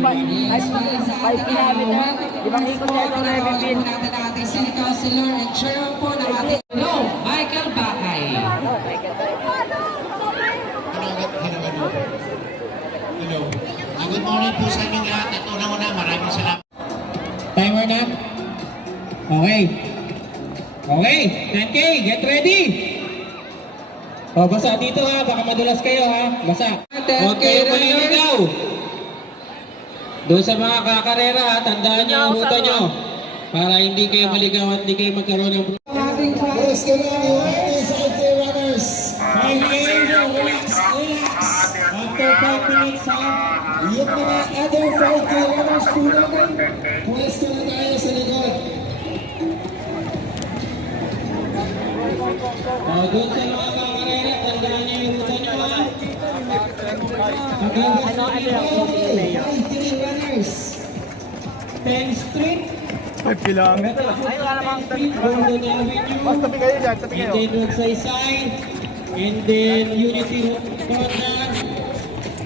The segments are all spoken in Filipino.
5 kilometer. Ibang ikot na ito na ibibin. Natin si Councilor and Chair po ng ating Michael Bakay. Hello. Good morning po sa inyong lahat. At una-una, maraming salamat. Timer na. Okay. Okay. 10K, get ready. O, basa dito ha. Baka madulas kayo ha. Basa. Huwag kayo maliligaw. Doon sa mga kakarera ha, tandaan nyo ang ruta nyo. Para hindi kayo maligaw at hindi kayo magkaroon ng Yes, good morning, safety runners. 5K, relax. After 5 minutes ha, yung mga other 5K runners po naman, pwesto na tayo sa likod. O, doon sa mga kakarera, tandaan nyo yung ruta nyo ha. Ano lang po, 5K runners. 10th Street. 5 kilometer. Ay, wala namang Golden Avenue. Mas tabi kayo dyan, tabi And kayo. then Magsaysay. And then Unity Road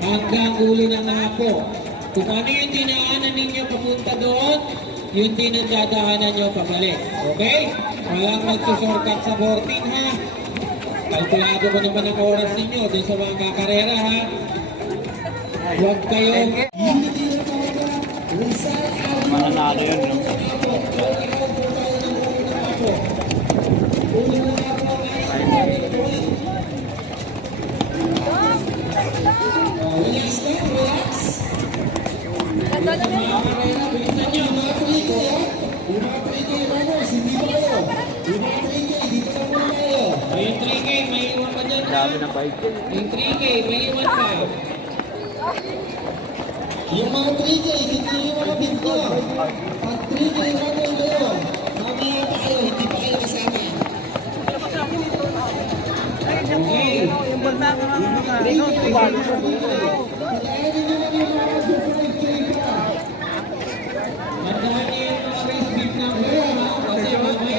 hanggang ulo ng Napo. Kung ano yung dinaanan ninyo papunta doon, yun din ang dadaanan nyo pabalik. Okay? Walang magsusorkat sa 14 ha. Kalkulado mo naman ang oras ninyo doon sa mga kakarera ha. Huwag kayong... Mananalo yun, no? Yung 3K, may iwan pa dyan ha. Dami ng 5K. Yung 3K, may iwan pa. Yung mga 3K, hindi yung mga binto. Pag 3K runner kayo, mamaya pa kayo, hindi pa kayo kasama. Okay. yung bulta ka mga Kailangan nyo lang yung mga 5K pa. Tandaan niyo yung mga race beef ng buhay ha. Kasi mamaya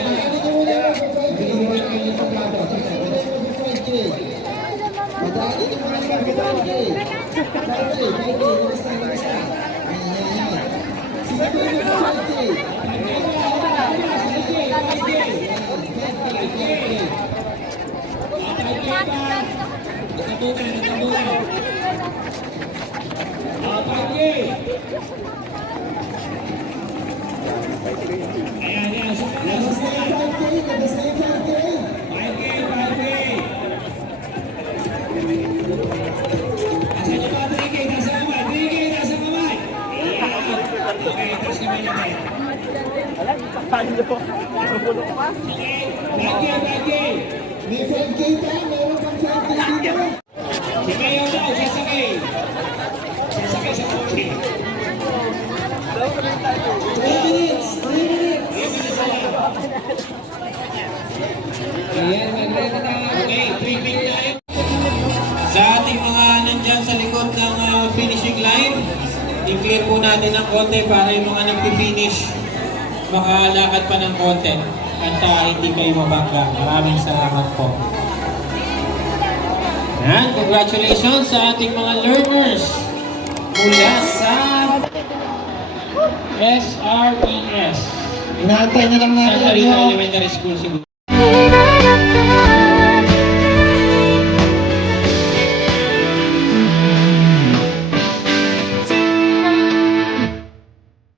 ayan, ayan. Labas na yan. 5K. Asan yung mga 3K? Nasa kamay. 3K, nasa kamay. Okay, taas kamay natin. Okay, 5K. May 5K pa, meron pang 5K dito. Si Mayo daw, sasakay. Sasakay sa kotse. 3 minutes, 3 minutes. Ayan, mag-ready na. Okay, 3-minute tayo. Sa ating mga nandyan sa likod ng finishing line, i-clear po natin ng konti para yung mga nagpi-finish makalakad pa ng konti at hindi kayo mabangga. Maraming salamat po. Yan, congratulations sa ating mga learners mula sa SRES. Inaantay na lang natin Santa Rita yung Elementary School siguro.